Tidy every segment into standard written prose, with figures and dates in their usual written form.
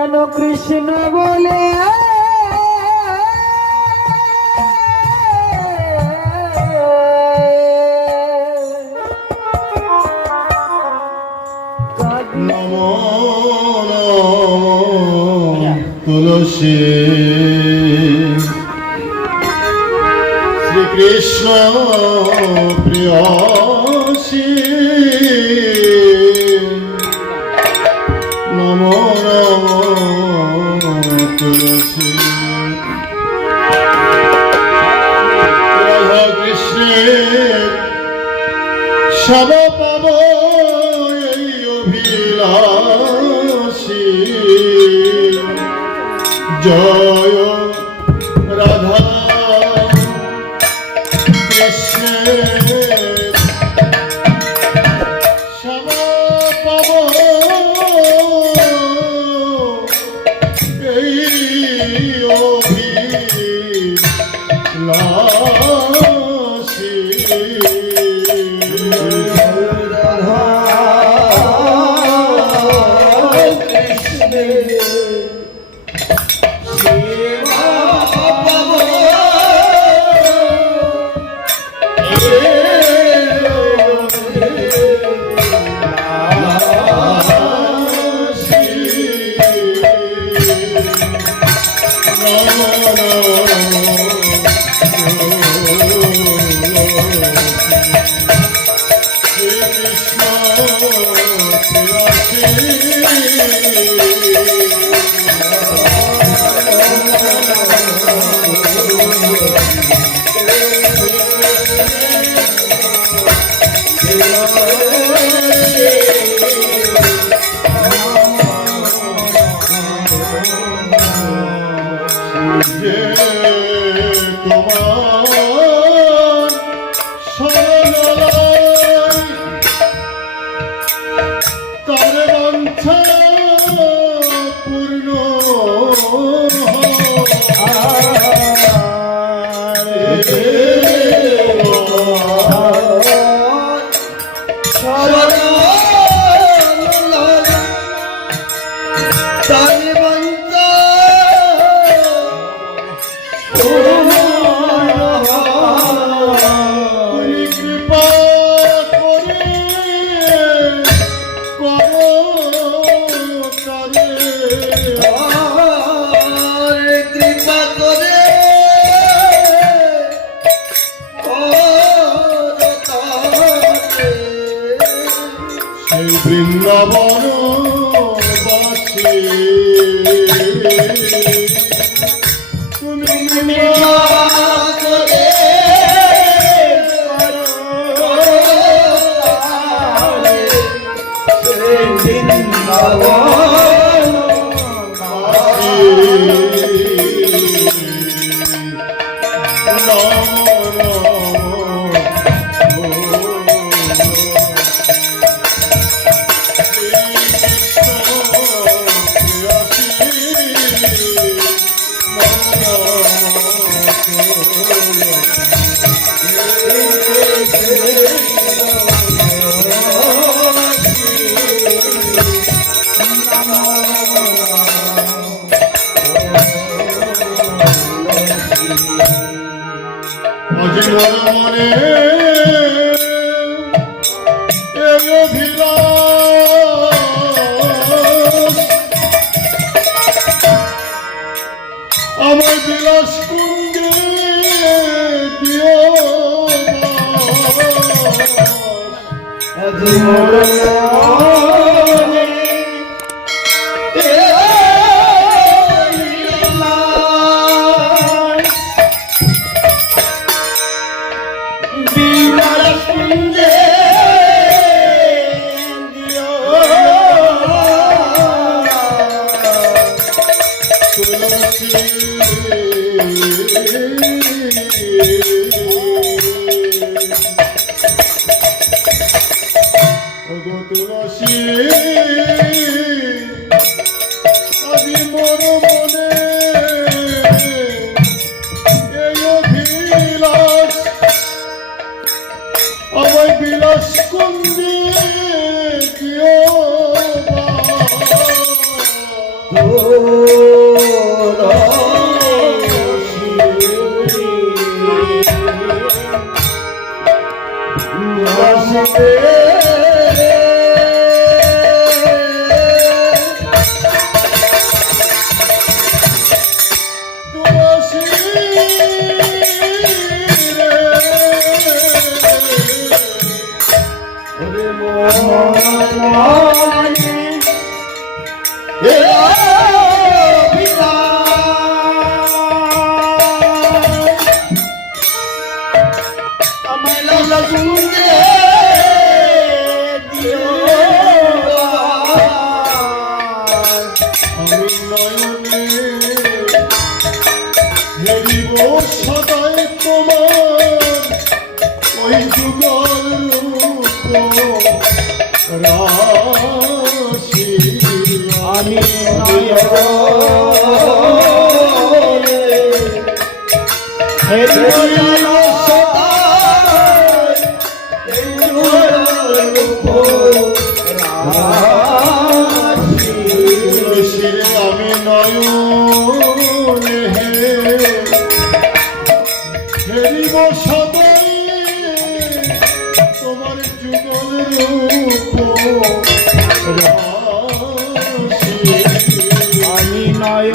কেন কৃষ্ণ বলে নমো নমো তুলসী শ্রীকৃষ্ণ প্রিয়সী নমো নমো তুলসী রাধা কৃষ্ণের সব পাব এই অভিলাষী জয় রাধা কৃষ্ণের সব পাব এই অভিলাষী বৃন্দাবন বাসী তুমি মনে আমার বিলাস কুঞ্জে দিও আমি নয় আমি নয়নে হেরিব সদাই তোমার যুগল রূপ আমি নয়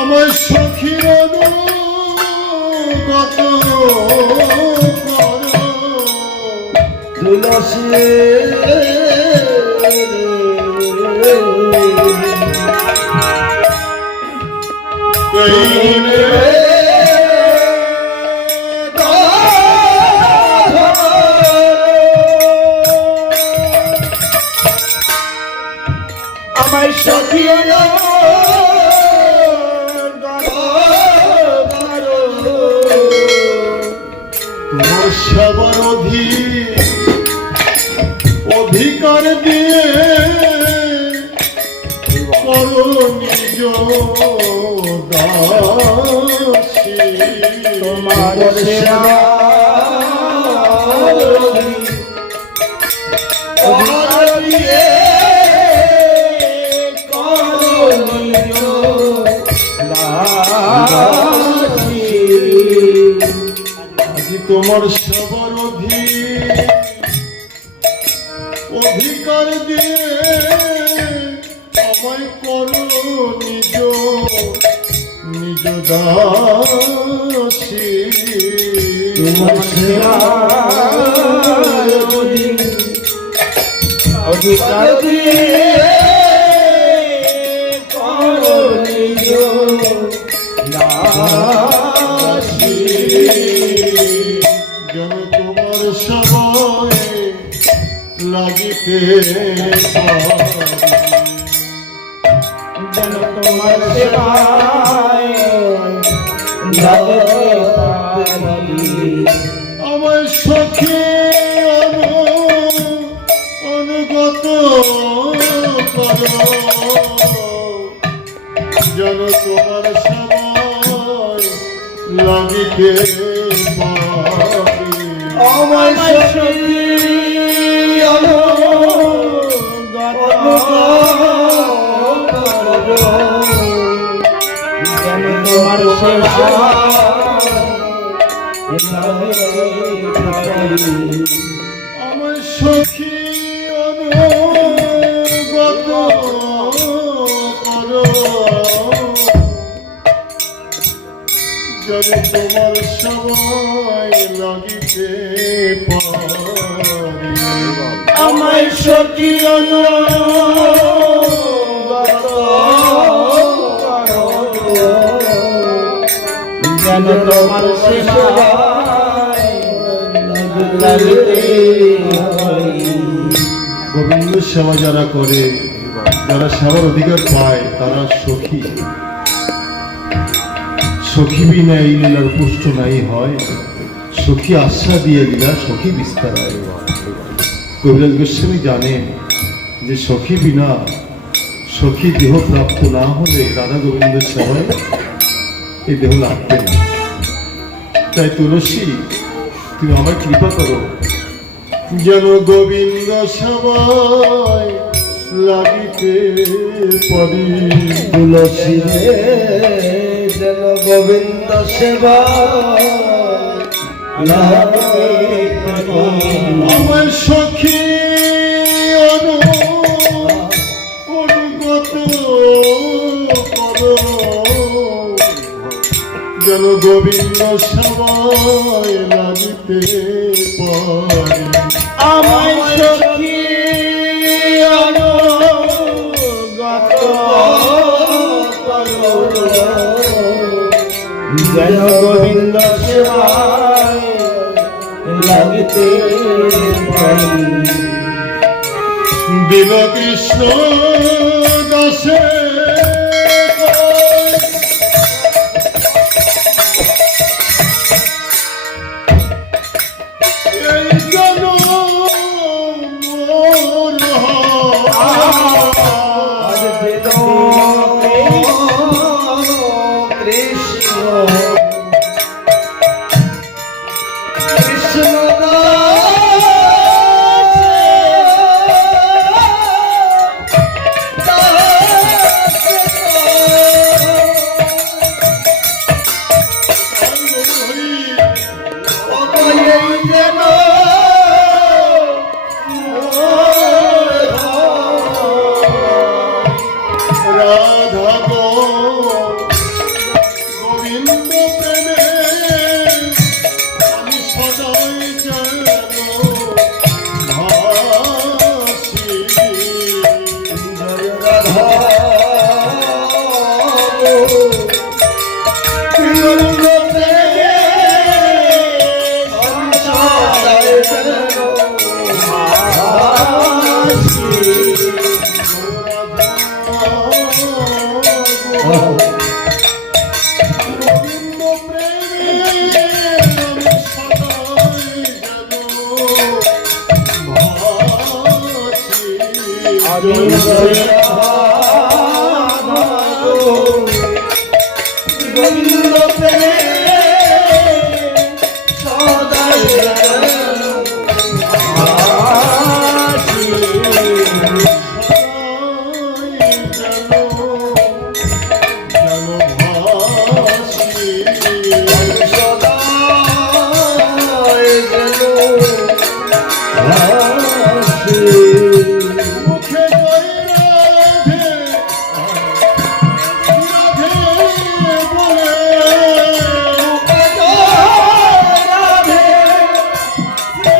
আমার সখীর কত তুলসী আমার সখী তোমার সবার অধিকার দিয়ে করো নিজ দাসী তোমার সেবা অধিকার দিয়ে করো নিজ দাসী। আজি তোমার সবার অধিকার দিয়ে আমায় করো নিজ দাসী তোমার সেবা অধিকার দিয়ে করো নিজ দাসী। যেন তোমার সবাই লাগিতে যেন তোমার সেবায় লাগতে পারি। আমার সখী অনুগত করো যেন তোমার সবাই লাগিতে পারি আমার সখী যেন তোমার আমার সখী অনুগত করো যেন তোমার সবাই লাগিতে পারি আমার সখী যেন তোমার সেবায় লাগতে পারি। গোবিন্দ সেবা যারা করে, যারা সেবার অধিকার পায়, তারা সখী। সখী বিনা এই লীলার পুষ্ট নাই হয়, সখী আশ্রা দিয়ে লীলা সখী বিস্তার হয়। কবিরাজ গোস্বামী জানেন যে সখী বিনা, সখী দেহ প্রাপ্ত না হলে রাধা গোবিন্দের সেবায় এই দেহ লাগবে না। তাই তুলসী, তুমি আমার কৃপা করো যেন গোবিন্দ সবাই লাগিতে পারি। তুলসী রে যেন গোবিন্দ সেবা লাগিতে পারি। আমার সখী অনুগত করো, যেন গোবিন্দ সেবায় লাগিতে পারি। আমার সখী অনুগত করো, যেন গোবিন্দ সেবায় লাগিতে পারি। দিল কৃষ্ণ দাসে এই জন মোর আজ দিল কৃষ্ণ কৃষ্ণ রাধা গোবিন্দ প্রেমে আমি সদাই যেন ভাসি। গোবিন্দ প্রেমে আমি সদাই যেন ভাসি। গোবিন্দ প্রেমে সদাই ভাসি। সদাই যেন ভাসি। মুখে জয় রাধে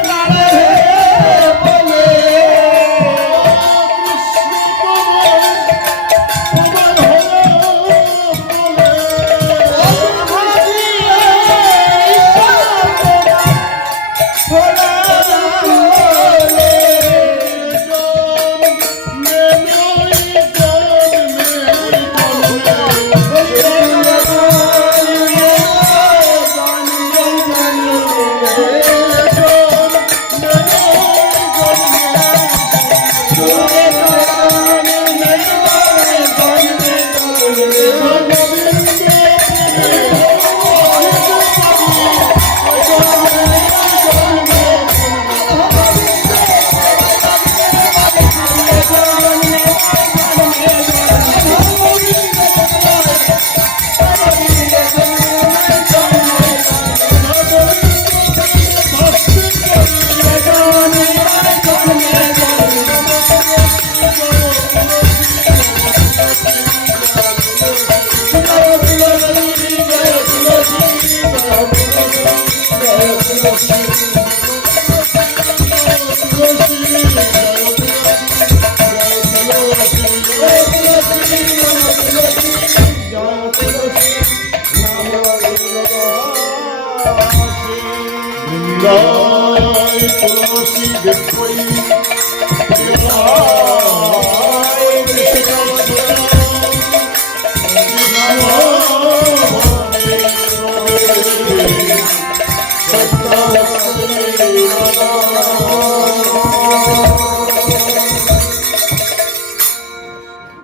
রাধে বলে, তুলসী দেখই